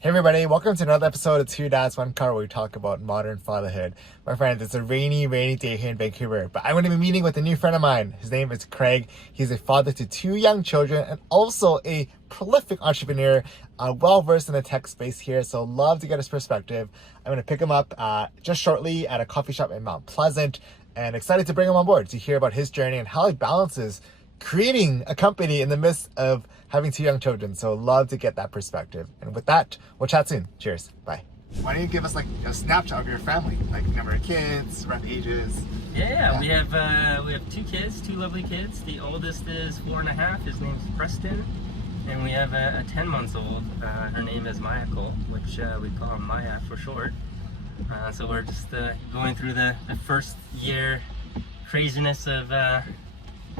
Hey everybody, welcome to another episode of Two Dads, One Car, where we talk about modern fatherhood. My friends, it's a rainy day here in Vancouver, but I'm going to be meeting with a new friend of mine. His name is Craig. He's a father to two young children and also a prolific entrepreneur, well-versed in the tech space here, so love to get his perspective. I'm going to pick him up just shortly at a coffee shop in Mount Pleasant, and excited to bring him on board to hear about his journey and how he balances creating a company in the midst of having two young children. So love to get that perspective. And with that, we'll chat soon. Cheers. Bye. Why don't you give us like a snapshot of your family, like number of kids, rough ages? Yeah. we have two kids, two lovely kids. The oldest is 4.5. His name's Preston, and we have a 10 months old. Her name is Mayako, which we call her Maya for short. So we're just going through the first year craziness of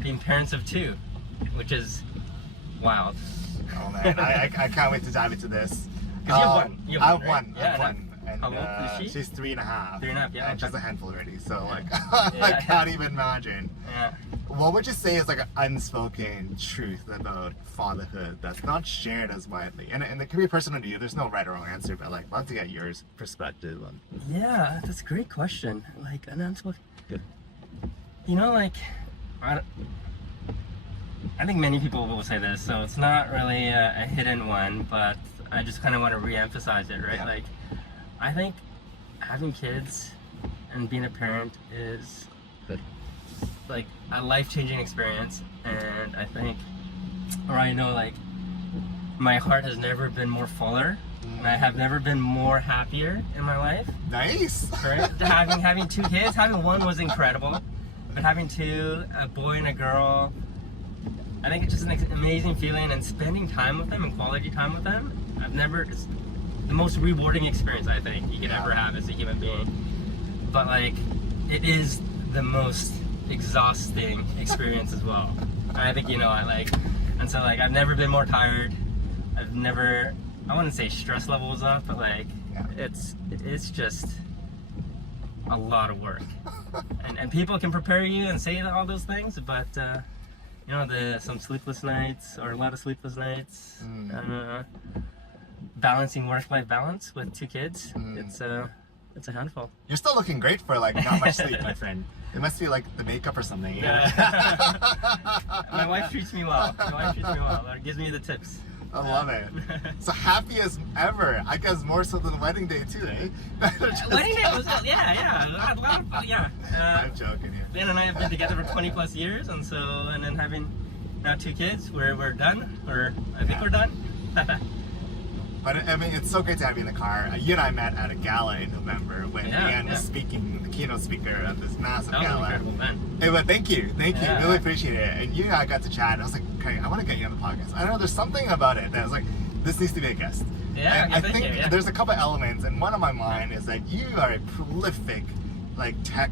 being parents of two, which is wild. Oh man, I can't wait to dive into this. Because you have one. I have one. Yeah, And how old is she? she's 3.5. 3.5, yeah. And she's a handful already, so like, Yeah. I can't even imagine. Yeah. What would you say is like an unspoken truth about fatherhood that's not shared as widely? And it can be personal to you. There's no right or wrong answer, but like, love to get your perspective on. Yeah, that's a great question. Like, an unspoken. Good. You know, like, I think many people will say this, so it's not really a hidden one, but I just kind of want to re-emphasize it, right? Yeah. Like, I think having kids and being a parent is like a life-changing experience, and I think, or I know, like, my heart has never been more fuller, and I have never been more happier in my life. Nice. Right? having two kids, having one was incredible, but having two, a boy and a girl, I think it's just an amazing feeling, and spending time with them and quality time with them, it's the most rewarding experience I think you can ever have as a human being. But like, it is the most exhausting experience as well. And I think, and so like, I've never been more tired. I wouldn't say stress level is up, but like, it's just a lot of work. and people can prepare you and say all those things, but some sleepless nights, or a lot of sleepless nights, balancing work-life balance with two kids, it's a handful. You're still looking great for like not much sleep, my friend. It must be like the makeup or something. My wife treats me well. Or gives me the tips. I love it. So happy as ever. I guess more so than wedding day too, eh? Wedding day was, yeah. A lot of fun, yeah. I'm joking here. Ben and I have been together for 20 plus years, and then having now two kids, we're done. I think we're done. But I mean, it's so great to have you in the car. You and I met at a gala in November when Leanne was speaking, the keynote speaker of this massive That was gala. incredible, man. Hey, but thank you, Yeah. really appreciate it. And you and I got to chat, and I was like, okay, I want to get you on the podcast. I don't know, there's something about it that I was like, this needs to be a guest. Yeah, and I thank think you, yeah. there's a couple elements, and one on my mind is that you are a prolific, like, tech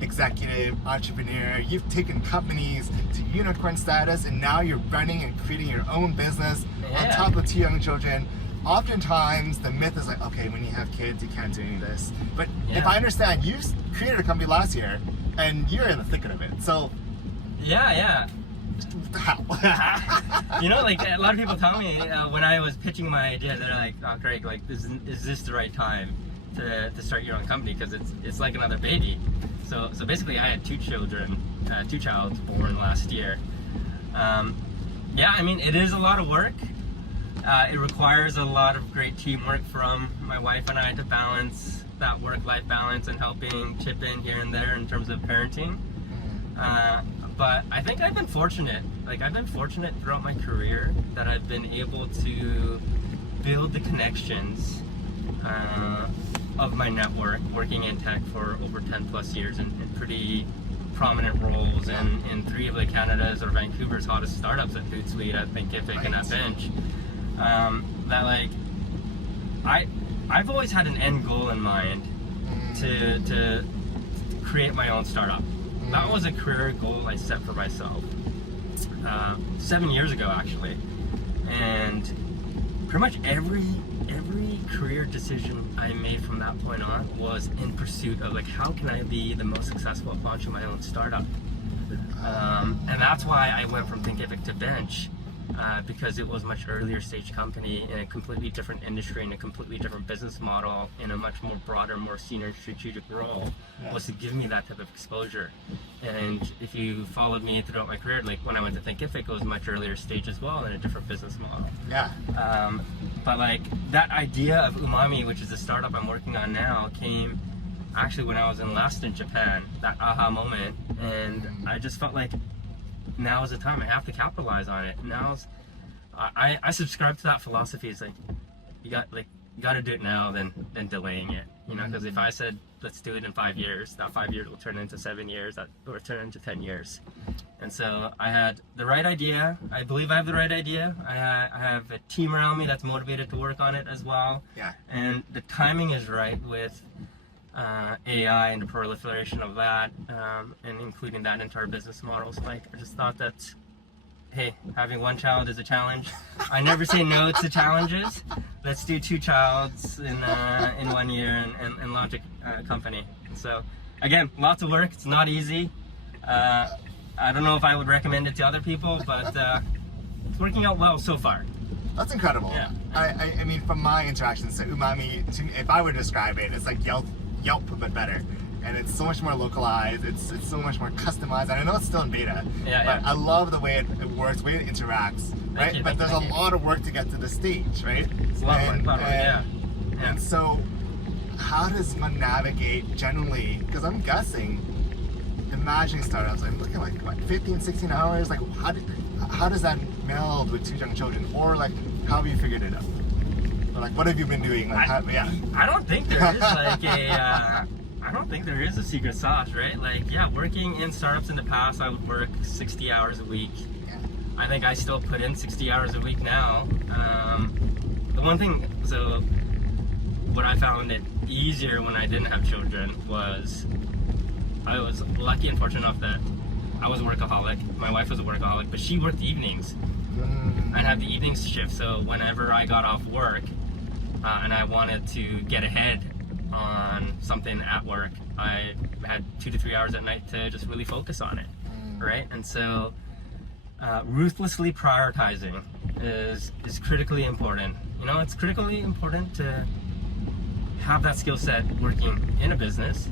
executive, entrepreneur. You've taken companies to unicorn status, and now you're running and creating your own business on top of two young children. Oftentimes the myth is like, okay, when you have kids you can't do any of this, but if I understand, you created a company last year and you're in the thick of it, so yeah. how? Like, a lot of people tell me when I was pitching my idea, they're like, oh Craig, like, is this the right time to start your own company, because it's like another baby. So basically I had two children, two childs born last year. I mean, it is a lot of work. It requires a lot of great teamwork from my wife and I to balance that work-life balance and helping chip in here and there in terms of parenting. But I think I've been fortunate. Like, I've been fortunate throughout my career that I've been able to build the connections of my network, working in tech for over 10 plus years in pretty prominent roles in three of Canada's or Vancouver's hottest startups, at Hootsuite, at Thinkific, and at Bench. That, like, I've always had an end goal in mind to create my own startup. That was a career goal I set for myself 7 years ago, actually, and pretty much every career decision I made from that point on was in pursuit of, like, how can I be the most successful at launching my own startup. And that's why I went from Thinkific to Bench, because it was a much earlier stage company in a completely different industry, in a completely different business model, in a much more broader, more senior strategic role, was to give me that type of exposure. And if you followed me throughout my career, like when I went to Thinkific, it was a much earlier stage as well, in a different business model. Yeah. But like that idea of Umami, which is the startup I'm working on now, came actually when I was in Japan, that aha moment. And I just felt like now is the time. I have to capitalize on it. I subscribe to that philosophy. It's like you got to do it now than delaying it. You know, because if I said let's do it in 5 years, that 5 years will turn into 7 years, that will turn into 10 years. And so I had the right idea. I believe I have the right idea. I have a team around me that's motivated to work on it as well. Yeah. And the timing is right with AI and the proliferation of that, and including that into our business models. Like, I just thought that, hey, having one child is a challenge. I never say no to challenges. Let's do 2 childs in 1 year and launch a company. So, again, lots of work. It's not easy. I don't know if I would recommend it to other people, but it's working out well so far. That's incredible. Yeah. I mean, from my interactions, so Umami, if I were to describe it, it's like Yelp but better. And it's so much more localized, it's so much more customized, and I know it's still in beta, but I love the way it works, the way it interacts, right? But there's a lot of work to get to the stage, right? It's a lot of work, yeah. And so, how does one navigate generally, because I'm guessing, imagining startups, I'm looking like, what, 15, 16 hours? Like, how does that meld with 2 young children? Or like, how have you figured it out? Or like, what have you been doing? Like, I don't think there is like I don't think there is a secret sauce, right? Like, yeah, working in startups in the past, I would work 60 hours a week. Yeah. I think I still put in 60 hours a week now. The one thing, so what I found it easier when I didn't have children was I was lucky and fortunate enough that I was a workaholic. My wife was a workaholic, but she worked evenings. I'd have the evenings shift, so whenever I got off work and I wanted to get ahead on something at work, I had 2 to 3 hours at night to just really focus on it, right? And so ruthlessly prioritizing is critically important. You know, it's critically important to have that skill set working in a business.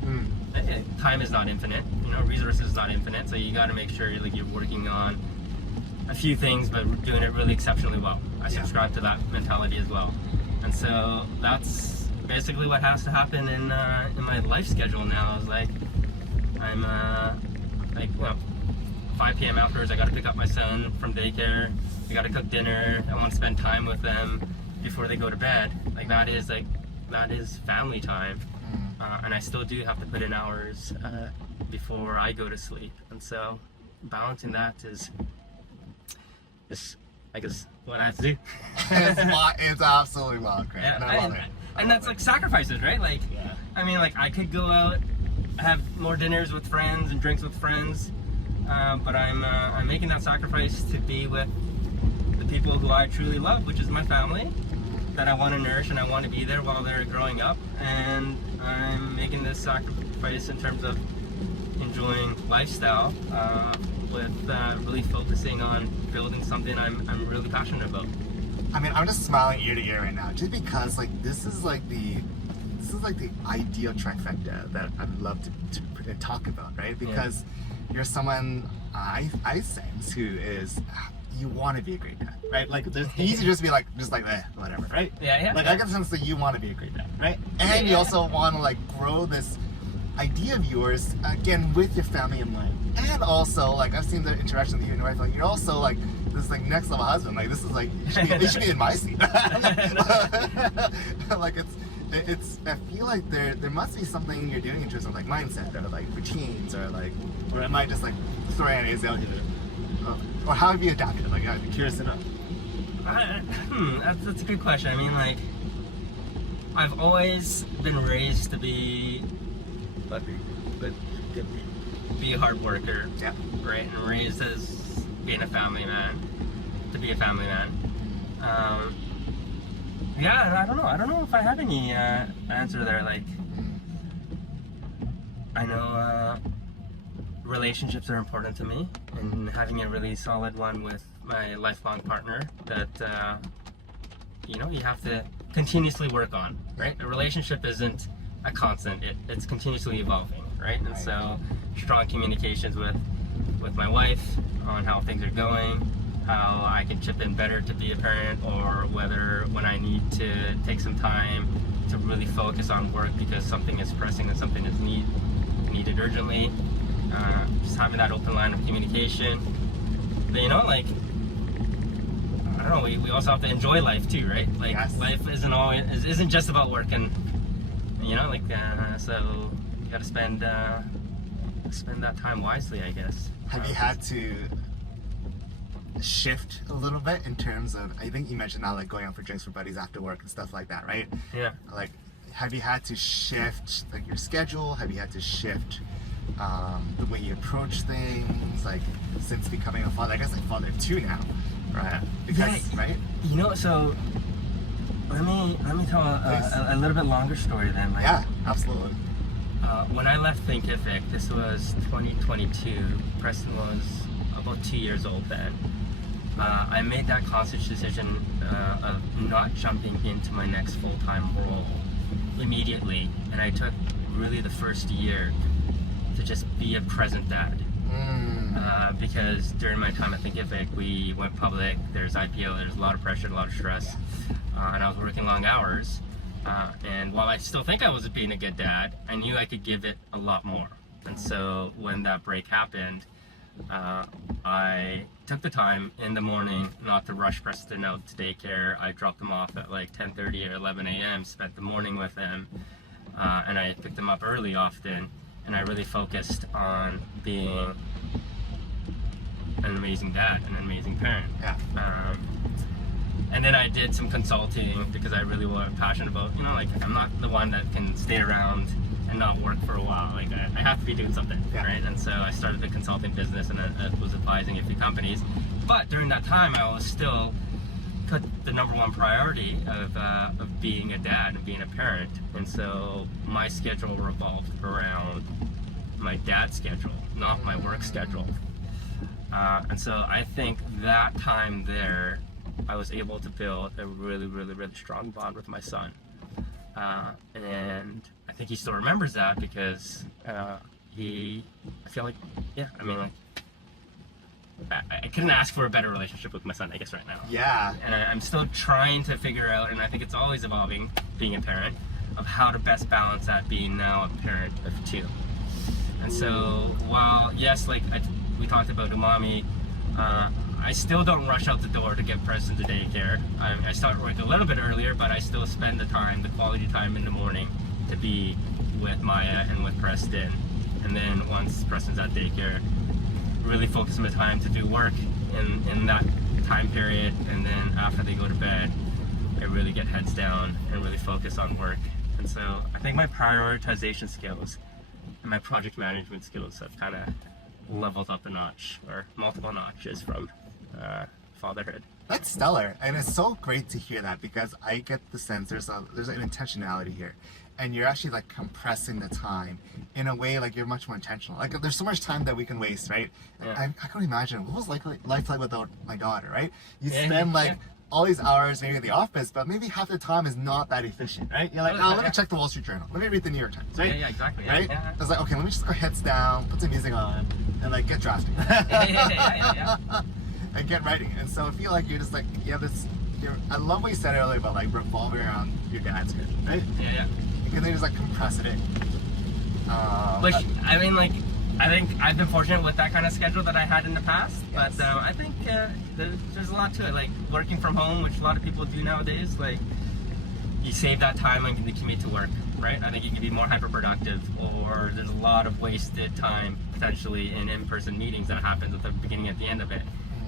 Time is not infinite, you know, resources is not infinite, so you got to make sure you're working on a few things but doing it really exceptionally well. I subscribe to that mentality as well. And so that's basically what has to happen in my life schedule now. Is like I'm 5 p.m. afterwards, I got to pick up my son from daycare. I got to cook dinner. I want to spend time with them before they go to bed. That is family time. And I still do have to put in hours before I go to sleep. And so balancing that is I guess what I have to do. It's absolutely wild, Craig. Yeah, and I love it. And that's like sacrifices, right? Like, I mean, like I could go out, have more dinners with friends and drinks with friends, but I'm making that sacrifice to be with the people who I truly love, which is my family, that I want to nourish and I want to be there while they're growing up. And I'm making this sacrifice in terms of enjoying lifestyle, with really focusing on building something I'm really passionate about. I mean, I'm just smiling ear to ear right now, just because this is like the ideal trifecta that I'd love to talk about, right? Because you're someone I sense who is, you want to be a great dad, right? Like, it's easy to just be like whatever, right? Like, I get the sense that you want to be a great dad, right? And you also want to grow this idea of yours, again, with your family in mind. And also, I've seen the interaction with you and your wife, you're also this next level husband. This is you should be in my seat. It's I feel like there must be something you're doing in terms of mindset or routines or am I just throwing ideas out here? Or how have you adapted? I'd be curious to know. That's a good question. I mean, I've always been raised to be a hard worker, right? And raised as being a family man, to be a family man. And I don't know if I have any answer there. I know relationships are important to me, and having a really solid one with my lifelong partner that you know, you have to continuously work on, right? A relationship isn't a constant, it's continuously evolving, right? And so strong communications with my wife on how things are going, how I can chip in better to be a parent, or whether when I need to take some time to really focus on work because something is pressing and something is needed urgently. Just having that open line of communication. But, you know, like, I don't know, we also have to enjoy life too, right? Like, Yes. life isn't just about work, and you know, like, so you gotta spend that time wisely, I guess. Have you had to shift a little bit in terms of, I think you mentioned now, like going out for drinks with buddies after work and stuff like that, right? Yeah. Like, have you had to shift like your schedule? Have you had to shift the way you approach things, like since becoming a father? I guess like father too now, right? Because, right? You know, so let me tell a little bit longer story then. Like, Yeah, absolutely. when I left Thinkific, this was 2022. Preston was about 2 years old then. I made that conscious decision of not jumping into my next full-time role immediately, and I took really the first year to just be a present dad. Because during my time at Thinkific, we went public, there's IPO, there's a lot of pressure, a lot of stress, and I was working long hours. And while I still think I was being a good dad, I knew I could give it a lot more. And so when that break happened, I took the time in the morning not to rush Preston out to daycare. I dropped him off at like 10:30 or 11 a.m., spent the morning with him, and I picked him up early often, and I really focused on being an amazing dad, an amazing parent. Yeah. And then I did some consulting because I really was passionate about, you know, like, I'm not the one that can stay around and not work for a while. Like, I have to be doing something, Yeah. right? And so I started the consulting business, and I was advising a few companies. But during that time, I was still put the number one priority of being a dad and being a parent. And so my schedule revolved around my dad's schedule, not my work schedule. And so I think that time there, I was able to build a really, really, really strong bond with my son. And I think he still remembers that because I feel like, yeah, I mean, like, I couldn't ask for a better relationship with my son, I guess, right now. Yeah. And I'm still trying to figure out, and I think it's always evolving, being a parent, of how to best balance that being now a parent of two. And so, while, yes, like we talked about umami, I still don't rush out the door to get Preston to daycare. I start work a little bit earlier, but I still spend the time, the quality time in the morning to be with Maya and with Preston. And then once Preston's at daycare, really focus my time to do work in that time period. And then after they go to bed, I really get heads down and really focus on work. And so I think my prioritization skills and my project management skills have kind of leveled up a notch, or multiple notches from fatherhood. That's stellar, and it's so great to hear that, because I get the sense there's an intentionality here, and you're actually like compressing the time in a way, like you're much more intentional. Like there's so much time that we can waste, right? Yeah. I can't imagine what was life like without my daughter, right? You Yeah, spend like yeah. all these hours maybe at the office, but maybe half the time is not that efficient, right? You're like, oh, let me check the Wall Street Journal, let me read the New York Times, right? Yeah, exactly. Yeah, Right? yeah. It's like, okay, let me just go heads down, put some music on, and like get drafting. Yeah. And get writing. And so I feel like you're just like, you have this, I love what you said earlier about like revolving around your dad's schedule, right? Yeah. You can then just like compress it in. Which, I mean, like, I think I've been fortunate with that kind of schedule that I had in the past, Yes. but I think there's a lot to it. Like, working from home, which a lot of people do nowadays, like, you save that time on the commute to work, right? I think you can be more hyper-productive, or there's a lot of wasted time, potentially, in in-person meetings that happens at the beginning and at the end of it.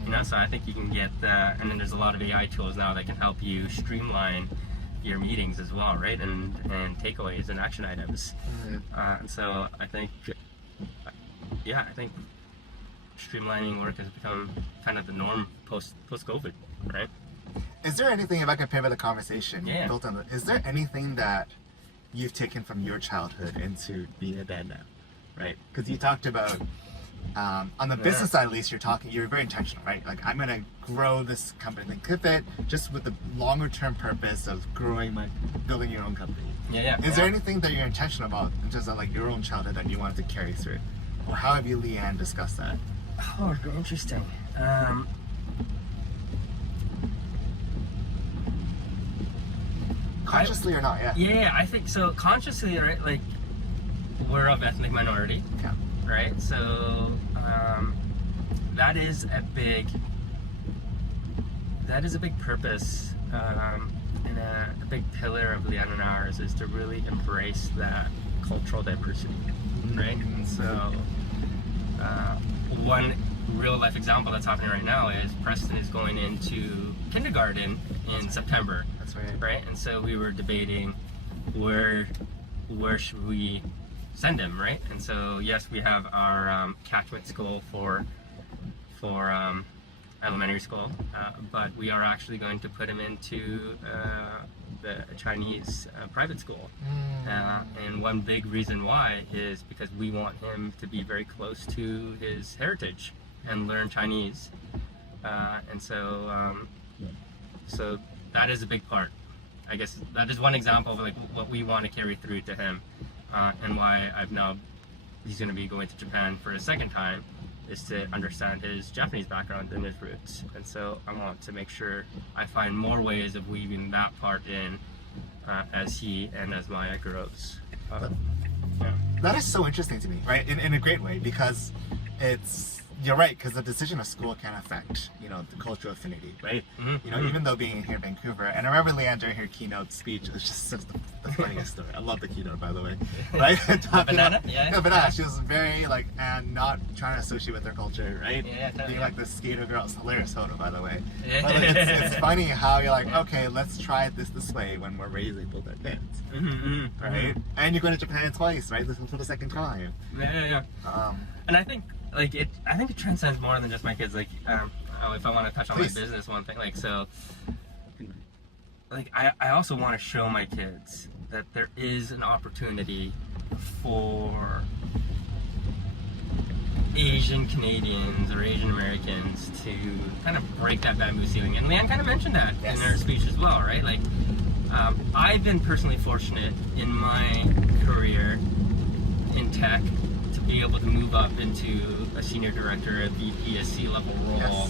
You know, so I think you can get that, and then there's a lot of AI tools now that can help you streamline your meetings as well, right? And takeaways and action items. And so I think, yeah, I think streamlining work has become kind of the norm post-COVID, right? Is there anything, if I can pivot the conversation, Yeah. built on is there anything that you've taken from your childhood into being a dad now, right? Because you talked about, On the business side, at least, you're very intentional, right? Like, I'm gonna grow this company, like Cliffit, just with the longer term purpose of building your own company. Is there anything that you're intentional about in terms of like your own childhood that you wanted to carry through? Or how have you, Leanne, discussed that? Oh, interesting. Consciously or not, Yeah, I think so. Consciously, right? Like, we're of ethnic minority, right? So that is a big purpose, and a big pillar of Leanne and ours is to really embrace that cultural diversity, right? And so one real life example that's happening right now is Preston is going into kindergarten in September. That's right. Right, and so we were debating where should we send him, right? And so yes, we have our catchment school for elementary school, but we are actually going to put him into the Chinese private school. And one big reason why is because we want him to be very close to his heritage and learn Chinese. And so that is a big part. I guess that is one example of like what we want to carry through to him, and why he's going to be going to Japan for a second time, is to understand his Japanese background and his roots. And so I want to make sure I find more ways of weaving that part in as he and as Maya grows. That is so interesting to me, right? In a great way, because you're right, because the decision of school can affect, the cultural affinity, right? Even though being here in Vancouver, and I remember Leanne during her keynote speech, it was just such the funniest story. I love the keynote, by the way. Right? Banana? Banana. She was very and not trying to associate with their culture, right? Being like the skater girl. It's a hilarious photo, by the way. But it's funny how you're like, okay, let's try it this way when we're raising people that dance, right? And you're going to Japan twice, right? This is for the second time. And I think it transcends more than just my kids. Like, if I want to touch on my business, one thing, I also want to show my kids that there is an opportunity for Asian Canadians or Asian Americans to kind of break that bamboo ceiling. And Leanne kind of mentioned that in her speech as well, right? Like, I've been personally fortunate in my career in tech to be able to move up into a senior director, a VP, a C-level role.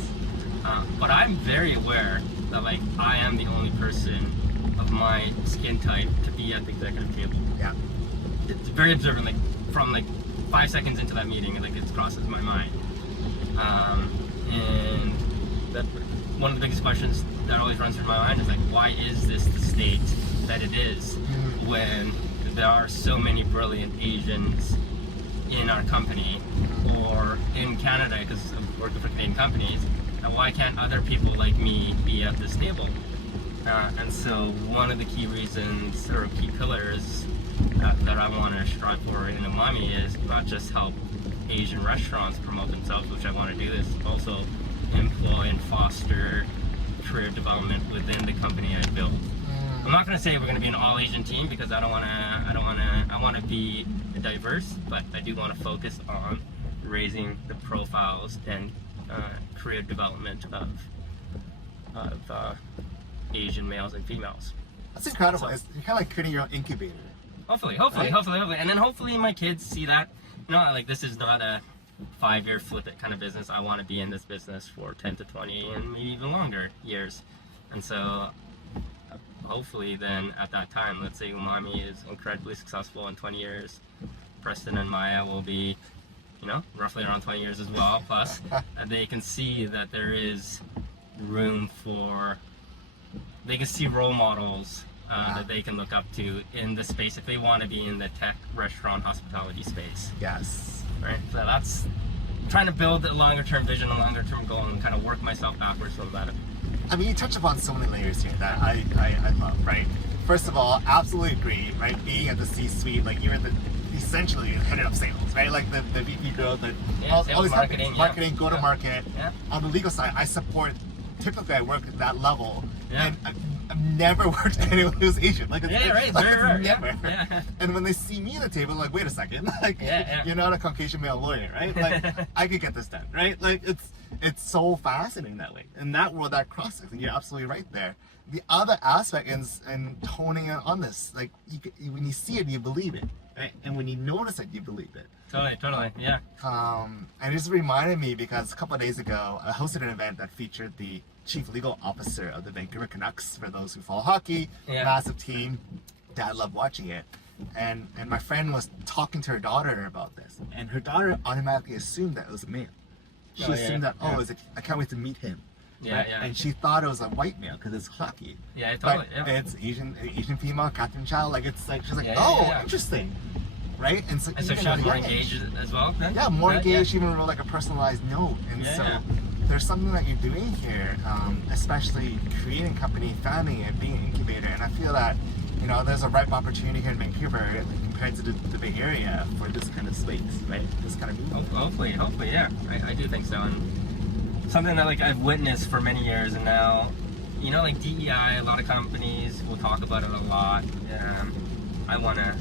But I'm very aware that I am the only person of my skin type to be at the executive table. It's very observant. From 5 seconds into that meeting, it crosses my mind. And that one of the biggest questions that always runs through my mind is why is this the state that it is when there are so many brilliant Asians in our company or in Canada, because I'm working for Canadian companies, and why can't other people like me be at this table? And so one of the key reasons or key pillars that I want to strive for in Umami is not just help Asian restaurants promote themselves, which I want to do, is also employ and foster career development within the company I built. I'm not going to say we're going to be an all Asian team, because I want to be diverse, but I do want to focus on raising the profiles and career development of Asian males and females. That's incredible. You're kind of like creating your own incubator. Hopefully. And then hopefully my kids see that, this is not a 5-year flip it kind of business. I want to be in this business for 10 to 20 and maybe even longer years. And so hopefully then at that time, let's say Umami is incredibly successful in 20 years, Preston and Maya will be, roughly around 20 years as well, plus they can see that there is room they can see role models that they can look up to in the space if they want to be in the tech, restaurant, hospitality space. Yes. Right? So that's trying to build a longer term vision, a longer term goal, and kind of work myself backwards from that. I mean, you touch upon so many layers here that I love, right? First of all, absolutely agree, right? Being at the C-suite, you're essentially headed up sales, right? The VP growth, all these marketing, go to market. On the legal side, I support. Typically, I work at that level, and I've never worked with anyone who's Asian. Like, it's, Yeah, right. It's like, very rare. never. Yeah. And when they see me at the table, like, wait a second, like, Yeah. you're not a Caucasian male lawyer, right? Like, I could get this done, right? Like, it's so fascinating that way. In that world, that cross, and you're absolutely right there. The other aspect is in toning in on this, like, when you see it, you believe it, right? And when you notice it, you believe it. Totally, yeah. And it just reminded me because a couple of days ago, I hosted an event that featured the chief legal officer of the Vancouver Canucks. For those who follow hockey, massive team. Dad loved watching it. And my friend was talking to her daughter about this, and her daughter automatically assumed that it was a male. She assumed that, I can't wait to meet him. Yeah, right? yeah. And she thought it was a white male because it's hockey. Yeah, totally. But it's Asian female, Catherine Child. Like, it's like, she's like, Yeah. interesting. Right? And so she was more engaged as well then? Yeah, more engaged, even wrote like a personalized note. And there's something that you're doing here, especially creating company, founding it, being an incubator. And I feel that, you know, there's a ripe opportunity here in Vancouver compared to the Bay Area for this kind of space, right? This kind of movement. Hopefully, yeah. I do think so. And something that, like, I've witnessed for many years, and now, you know, like DEI, a lot of companies will talk about it a lot. I wanna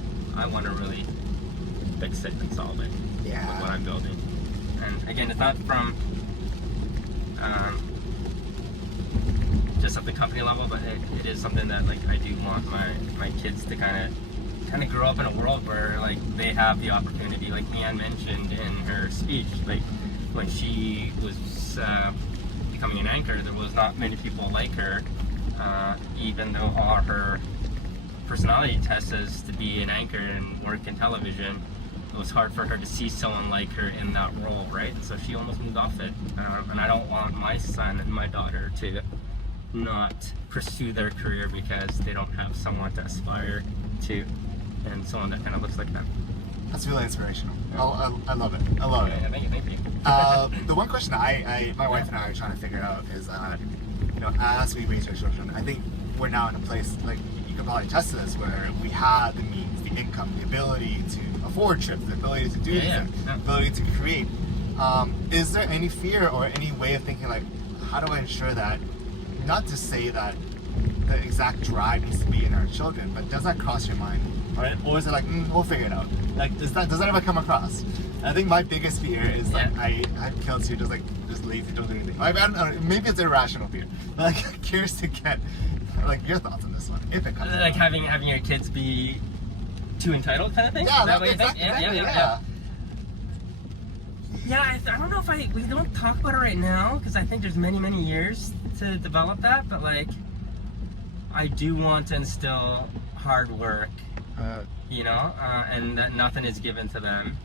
really fix it and solve it with what I'm building. And again, it's not from just at the company level, but it is something that, like, I do want my kids to kind of grow up in a world where, like, they have the opportunity, like Leanne mentioned in her speech, like when she was becoming an anchor, there was not many people like her, even though all her personality tests as to be an anchor and work in television. It was hard for her to see someone like her in that role, right? So she almost moved off it. And I don't want my son and my daughter to not pursue their career because they don't have someone to aspire to and someone that kind of looks like them. That's really inspirational. I love it. I love it. Yeah, thank you. The one question my wife and I are trying to figure out is, you know, as we raise our children, I think we're now in a place, like, you can probably attest to this, where we have the means, the income, the ability to afford trips, the ability to do the ability to create. Is there any fear or any way of thinking, like, how do I ensure that, not to say that the exact drive needs to be in our children, but does that cross your mind? Right? Or is it like, we'll figure it out? Like, does that ever come across? I think my biggest fear is, like, I have kids who just lazy, don't do anything. Like, I don't know, maybe it's irrational fear. But, like, I'm curious to get, like, your thoughts on this one, if it comes like having your kids be too entitled kind of thing? Yeah, Is that what you think? exactly, Yeah, I don't know if we don't talk about it right now because I think there's many years to develop that, but, like, I do want to instill hard work, you know, and that nothing is given to them.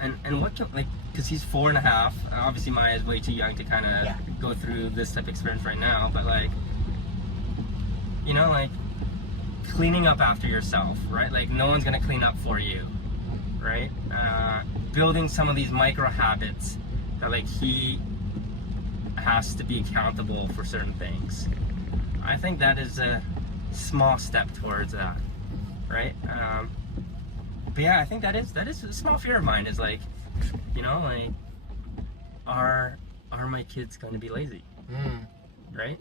And what can, like, because he's 4.5, obviously Maya is way too young to kind of go through this type of experience right now, but, like, you know, like, cleaning up after yourself, right? Like, no one's gonna clean up for you, right? Building some of these micro habits that, like, he has to be accountable for certain things. I think that is a small step towards that, right? But yeah, I think that is a small fear of mine, is, like, you know, like, are my kids going to be lazy, right?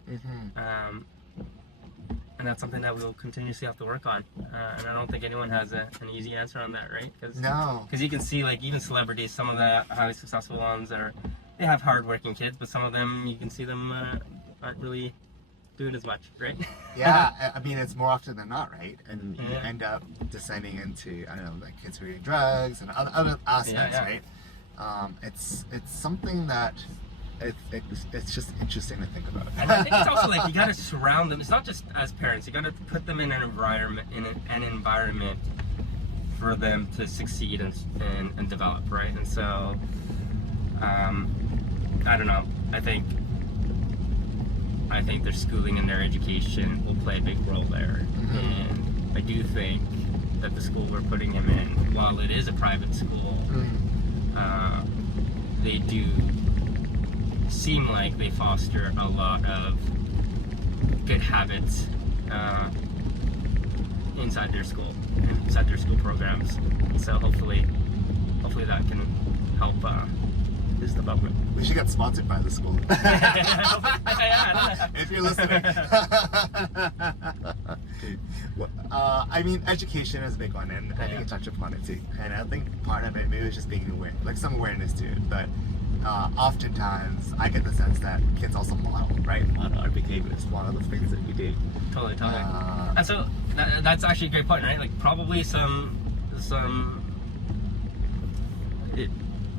And that's something that we'll continuously have to work on. And I don't think anyone has an easy answer on that, right? Because you can see, like, even celebrities, some of the highly successful ones they have hardworking kids, but some of them, you can see them aren't really doing as much, right? Yeah, I mean, it's more often than not, right? And you end up descending into, I don't know, like, kids who are doing drugs and other aspects, right? It's something that it's just interesting to think about. And I think it's also, like, you got to surround them. It's not just as parents. You got to put them in an environment, for them to succeed and develop, right? And so, I don't know. I think their schooling and their education will play a big role there. And I do think that the school we're putting him in, while it is a private school, they do seem like they foster a lot of good habits inside their school programs. So hopefully that can help this development. We should get sponsored by the school. Yeah. If you're listening. I mean, education is a big one, and I think you touched upon it too. And I think part of it maybe is just being aware, like some awareness to it. But oftentimes, I get the sense that kids also model, right? Model our behaviors, one of the things that we do. Totally. And so that's actually a great point, right? Like probably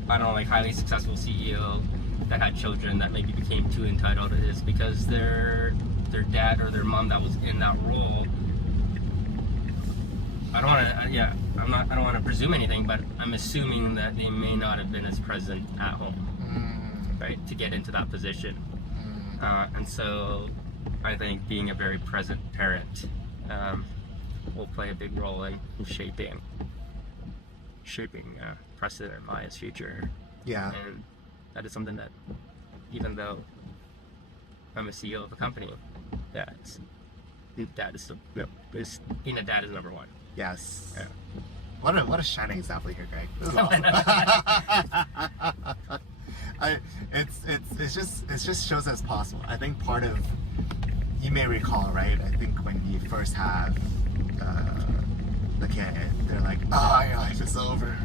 I don't know, like highly successful CEO that had children that maybe became too entitled is because their dad or their mom that was in that role. I don't want to presume anything, but I'm assuming that they may not have been as present at home, right, to get into that position. And so I think being a very present parent will play a big role in shaping Preston and Maya's future. Yeah. And that is something that, even though I'm a CEO of a company, dad is still, being a dad is number one. Yes. Yeah. What a shining example here, Greg. This is awesome. It just shows that it's possible. I think part of, you may recall, right? I think when you first have the kid, they're like, oh, your life is over.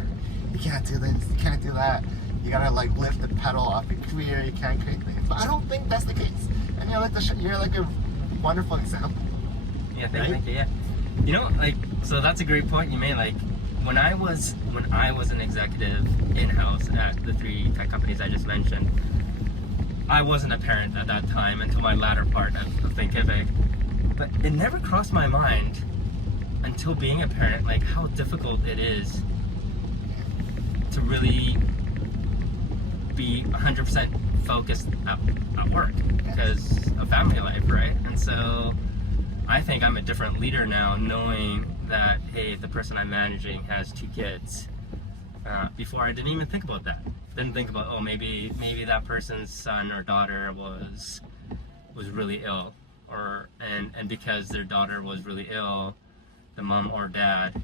You can't do this, you can't do that. You gotta like lift the pedal off your career, you can't create things. But I don't think that's the case. And you're like a wonderful example. Yeah, thank you. Yeah. You know, like, so that's a great point you made. Like, when I was an executive in-house at the 3 tech companies I just mentioned, I wasn't a parent at that time until my latter part of Thinkific. But it never crossed my mind until being a parent, like how difficult it is to really be 100% focused at work because of family life, right? And so I think I'm a different leader now, knowing that, hey, the person I'm managing has 2 kids. Before I didn't even think about that. Didn't think about, oh, maybe that person's son or daughter was really ill, and because their daughter was really ill, the mom or dad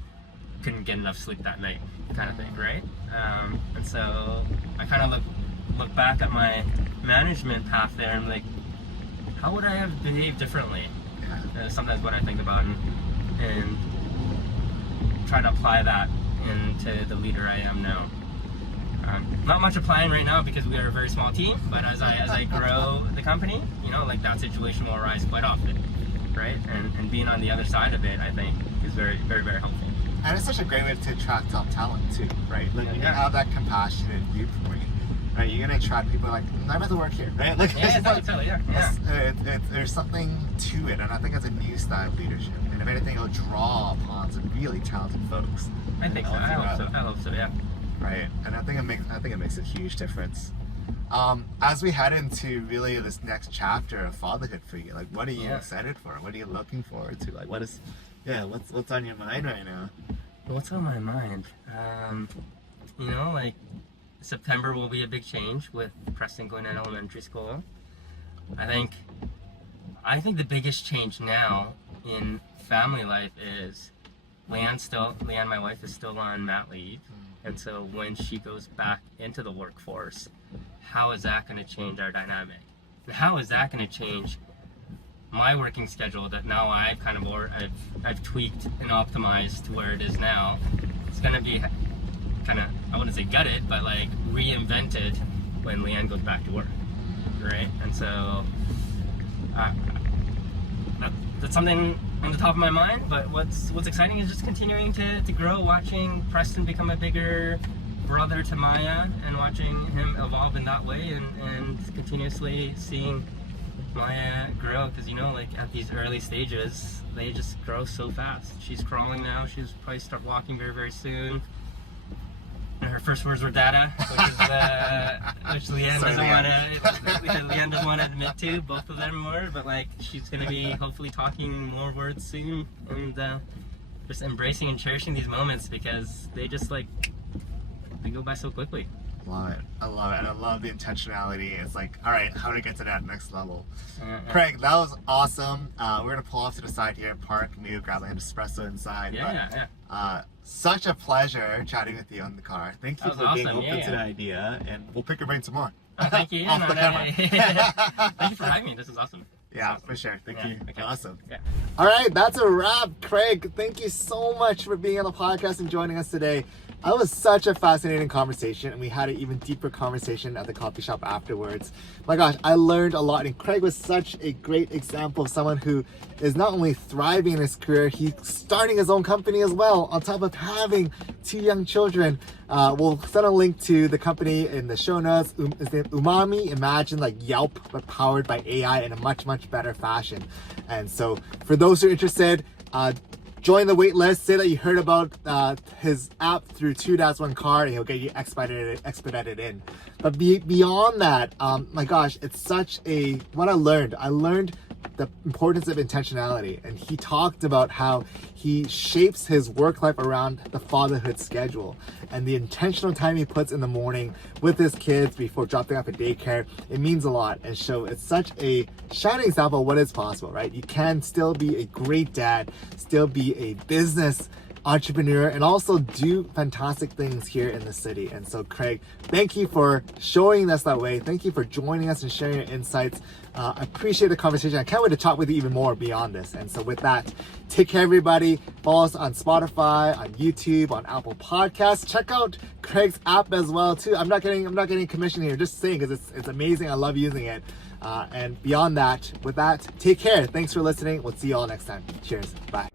couldn't get enough sleep that night, kind of thing, right? And so I kind of look back at my management path there and like, how would I have behaved differently? Sometimes what I think about and try to apply that into the leader I am now. Not much applying right now because we are a very small team, but as I grow the company, you know, like that situation will arise quite often, right? And being on the other side of it, I think, is very, very, very helpful. And it's such a great way to attract top talent too, right? Like you have that compassionate viewpoint, right? You're gonna attract people like, I'd rather work here, right? Like, totally. There's something to it, and I think it's a new style of leadership. And if anything, it'll draw upon some really talented folks. I think so. I hope so. Yeah. Right, and I think it makes a huge difference. As we head into really this next chapter of fatherhood for you, like, what are you excited for? What are you looking forward to? Like, what's on your mind right now? What's on my mind? You know, like September will be a big change with Preston going to elementary school. I think the biggest change now in family life is Leanne, my wife, is still on mat leave. And so when she goes back into the workforce, how is that going to change our dynamic? And how is that going to change my working schedule that now I've tweaked and optimized to where it is now? It's going to be kind of, I wouldn't say gutted, but like reinvented when Leanne goes back to work, right? And so that's something on the top of my mind, but what's exciting is just continuing to grow, watching Preston become a bigger brother to Maya and watching him evolve in that way, and continuously seeing Maya grow, because you know, like at these early stages they just grow so fast. She's crawling now, she's probably start walking very, very soon. And her first words were "dada," which Leanne doesn't want to admit to. Both of them were, but like she's gonna be hopefully talking more words soon, and just embracing and cherishing these moments because they just like they go by so quickly. Love it. I love it. And I love the intentionality. It's like, all right, how to get to that next level. Mm-hmm. Craig, that was awesome. We're going to pull off to the side here, park, maybe grab an espresso inside. Such a pleasure chatting with you on the car. Thank you for being open to the idea, and we'll pick your brain some more. Oh, thank you. Off the camera. Thank you for having me. This is awesome. Yeah, for sure. Thank you. Okay. Awesome. Yeah. All right, that's a wrap. Craig, thank you so much for being on the podcast and joining us today. That was such a fascinating conversation, and we had an even deeper conversation at the coffee shop afterwards. My gosh, I learned a lot, and Craig was such a great example of someone who is not only thriving in his career, he's starting his own company as well, on top of having 2 young children. We'll send a link to the company in the show notes. It's named Umami. Imagine like Yelp, but powered by AI in a much, much better fashion. And so for those who are interested, join the wait list. Say that you heard about his app through 2 Dads One Car, and he'll get you expedited in. But beyond that, my gosh, it's such a, what I learned the importance of intentionality. And he talked about how he shapes his work life around the fatherhood schedule and the intentional time he puts in the morning with his kids before dropping off at daycare. It means a lot. And so it's such a shining example of what is possible, right? You can still be a great dad, still be a business entrepreneur, and also do fantastic things here in the city. And so Craig, thank you for showing us that way. Thank you for joining us and sharing your insights. I appreciate the conversation. I can't wait to talk with you even more beyond this. And so with that, take care everybody. Follow us on Spotify, on YouTube, on Apple Podcasts. Check out Craig's app as well too. I'm not getting commission here, just saying, because it's amazing. I love using it. And beyond that, with that, take care. Thanks for listening. We'll see you all next time. Cheers. Bye.